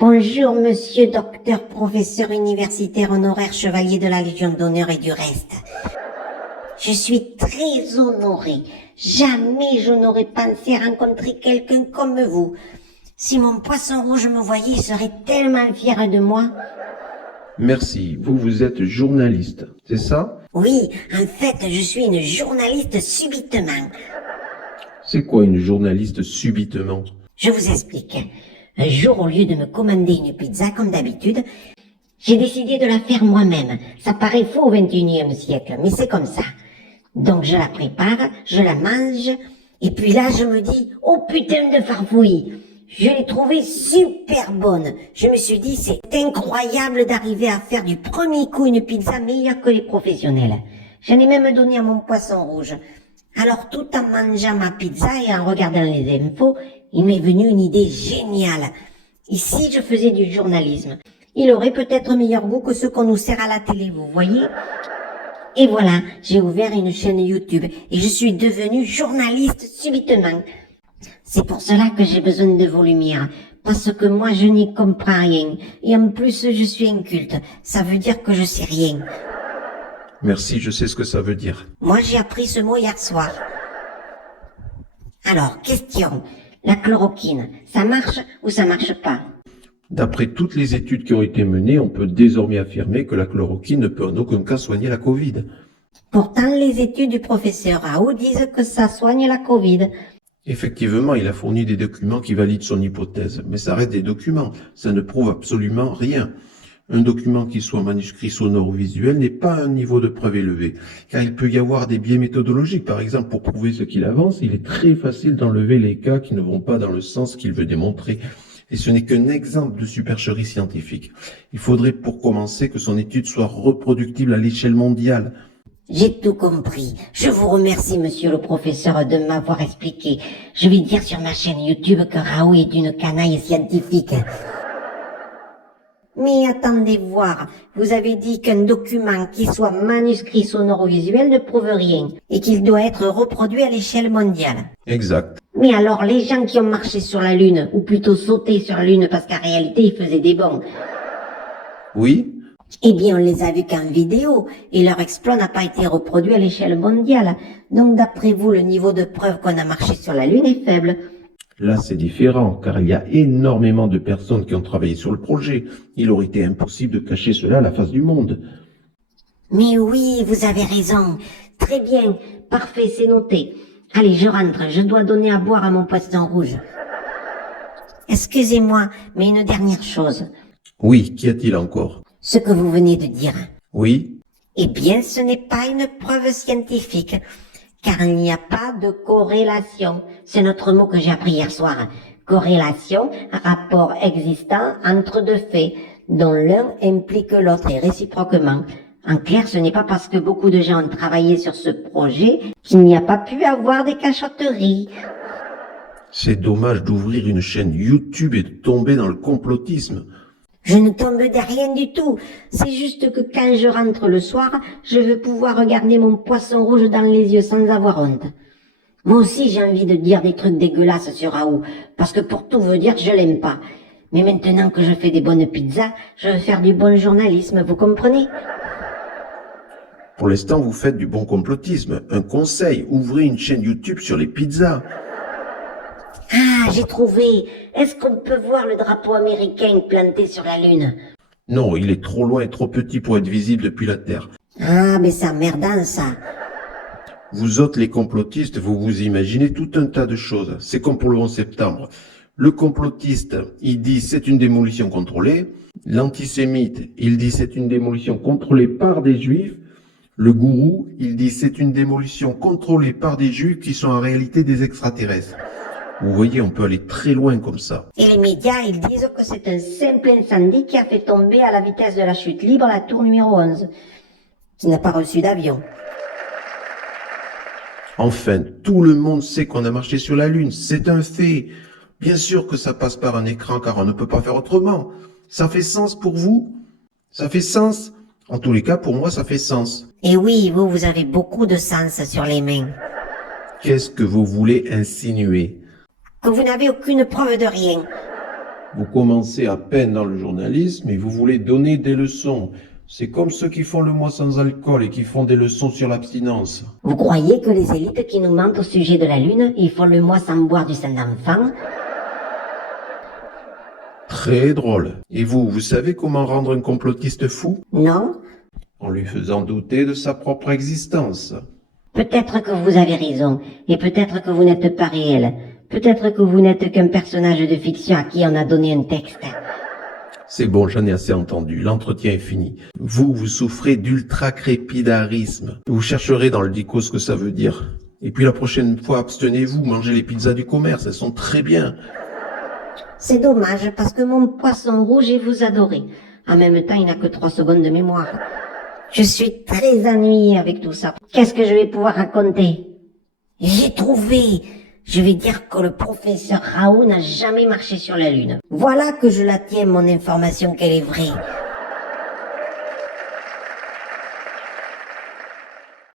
Bonjour, monsieur docteur, professeur universitaire honoraire, chevalier de la Légion d'honneur et du reste. Je suis très honoré. Jamais je n'aurais pensé rencontrer quelqu'un comme vous. Si mon poisson rouge me voyait, il serait tellement fier de moi. Merci. Vous êtes journaliste, c'est ça? Oui, en fait, je suis une journaliste subitement. C'est quoi une journaliste subitement? Je vous explique. Un jour, au lieu de me commander une pizza comme d'habitude, j'ai décidé de la faire moi-même. Ça paraît faux au XXIe siècle, mais c'est comme ça. Donc je la prépare, je la mange, et puis là je me dis, oh putain de farfouille, je l'ai trouvée super bonne. Je me suis dit, c'est incroyable d'arriver à faire du premier coup une pizza meilleure que les professionnels. J'en ai même donné à mon poisson rouge. Alors tout en mangeant ma pizza et en regardant les infos, il m'est venu une idée géniale. Ici je faisais du journalisme. Il aurait peut-être meilleur goût que ce qu'on nous sert à la télé, vous voyez? Et voilà, j'ai ouvert une chaîne YouTube et je suis devenue journaliste subitement. C'est pour cela que j'ai besoin de vos lumières, parce que moi je n'y comprends rien. Et en plus je suis inculte, ça veut dire que je sais rien. Merci, je sais ce que ça veut dire. Moi j'ai appris ce mot hier soir. Alors, question, la chloroquine, ça marche ou ça marche pas? D'après toutes les études qui ont été menées, on peut désormais affirmer que la chloroquine ne peut en aucun cas soigner la Covid. Pourtant, les études du professeur Raoult disent que ça soigne la Covid. Effectivement, il a fourni des documents qui valident son hypothèse, mais ça reste des documents, ça ne prouve absolument rien. Un document qui soit manuscrit sonore ou visuel n'est pas un niveau de preuve élevé, car il peut y avoir des biais méthodologiques. Par exemple, pour prouver ce qu'il avance, il est très facile d'enlever les cas qui ne vont pas dans le sens qu'il veut démontrer. Et ce n'est qu'un exemple de supercherie scientifique. Il faudrait pour commencer que son étude soit reproductible à l'échelle mondiale. J'ai tout compris. Je vous remercie, monsieur le professeur, de m'avoir expliqué. Je vais dire sur ma chaîne YouTube que Raoult est une canaille scientifique. Mais attendez voir, vous avez dit qu'un document qui soit manuscrit sonore ou visuel ne prouve rien et qu'il doit être reproduit à l'échelle mondiale. Exact. Mais alors les gens qui ont marché sur la Lune, ou plutôt sauté sur la Lune parce qu'en réalité ils faisaient des bonds, Oui? eh bien on les a vus qu'en vidéo et leur exploit n'a pas été reproduit à l'échelle mondiale. Donc d'après vous, le niveau de preuve qu'on a marché sur la Lune est faible. Là, c'est différent, car il y a énormément de personnes qui ont travaillé sur le projet. Il aurait été impossible de cacher cela à la face du monde. Mais oui, vous avez raison. Très bien, parfait, c'est noté. Allez, je rentre, je dois donner à boire à mon poisson rouge. Excusez-moi, mais une dernière chose. Oui, qu'y a-t-il encore? Ce que vous venez de dire. Oui? Eh bien, ce n'est pas une preuve scientifique, car il n'y a pas de corrélation. C'est notre mot que j'ai appris hier soir. Corrélation, rapport existant entre deux faits, dont l'un implique l'autre et réciproquement. En clair, ce n'est pas parce que beaucoup de gens ont travaillé sur ce projet qu'il n'y a pas pu avoir des cachotteries. C'est dommage d'ouvrir une chaîne YouTube et de tomber dans le complotisme. Je ne tombe de rien du tout. C'est juste que quand je rentre le soir, je veux pouvoir regarder mon poisson rouge dans les yeux sans avoir honte. Moi aussi, j'ai envie de dire des trucs dégueulasses sur Raoult, parce que pour tout vous dire, je l'aime pas. Mais maintenant que je fais des bonnes pizzas, je veux faire du bon journalisme, vous comprenez? Pour l'instant, vous faites du bon complotisme. Un conseil, ouvrez une chaîne YouTube sur les pizzas. Ah, j'ai trouvé. Est-ce qu'on peut voir le drapeau américain planté sur la Lune? Non, il est trop loin et trop petit pour être visible depuis la Terre. Ah, mais c'est emmerdant, ça. Vous autres, les complotistes, vous vous imaginez tout un tas de choses. C'est comme pour le 11 septembre. Le complotiste, il dit c'est une démolition contrôlée. L'antisémite, il dit c'est une démolition contrôlée par des juifs. Le gourou, il dit c'est une démolition contrôlée par des juifs qui sont en réalité des extraterrestres. Vous voyez, on peut aller très loin comme ça. Et les médias, ils disent que c'est un simple incendie qui a fait tomber à la vitesse de la chute libre la tour numéro 11, qui n'a pas reçu d'avion. Enfin, tout le monde sait qu'on a marché sur la Lune, c'est un fait. Bien sûr que ça passe par un écran car on ne peut pas faire autrement. Ça fait sens pour vous? Ça fait sens? En tous les cas, pour moi, ça fait sens. Et oui, vous avez beaucoup de sens sur les mains. Qu'est-ce que vous voulez insinuer? Que vous n'avez aucune preuve de rien. Vous commencez à peine dans le journalisme et vous voulez donner des leçons. C'est comme ceux qui font le mois sans alcool et qui font des leçons sur l'abstinence. Vous croyez que les élites qui nous mentent au sujet de la Lune, ils font le mois sans boire du sang d'enfant? Très drôle. Et vous savez comment rendre un complotiste fou? Non? En lui faisant douter de sa propre existence. Peut-être que vous avez raison, et peut-être que vous n'êtes pas réel. Peut-être que vous n'êtes qu'un personnage de fiction à qui on a donné un texte. C'est bon, j'en ai assez entendu. L'entretien est fini. Vous souffrez d'ultracrépidarisme. Vous chercherez dans le dico ce que ça veut dire. Et puis la prochaine fois, abstenez-vous, mangez les pizzas du commerce, elles sont très bien. C'est dommage, parce que mon poisson rouge, il vous adorait. En même temps, il n'a que 3 secondes de mémoire. Je suis très ennuyée avec tout ça. Qu'est-ce que je vais pouvoir raconter? J'ai trouvé! Je vais dire que le professeur Raoult n'a jamais marché sur la Lune. Voilà que je la tiens, mon information, qu'elle est vraie.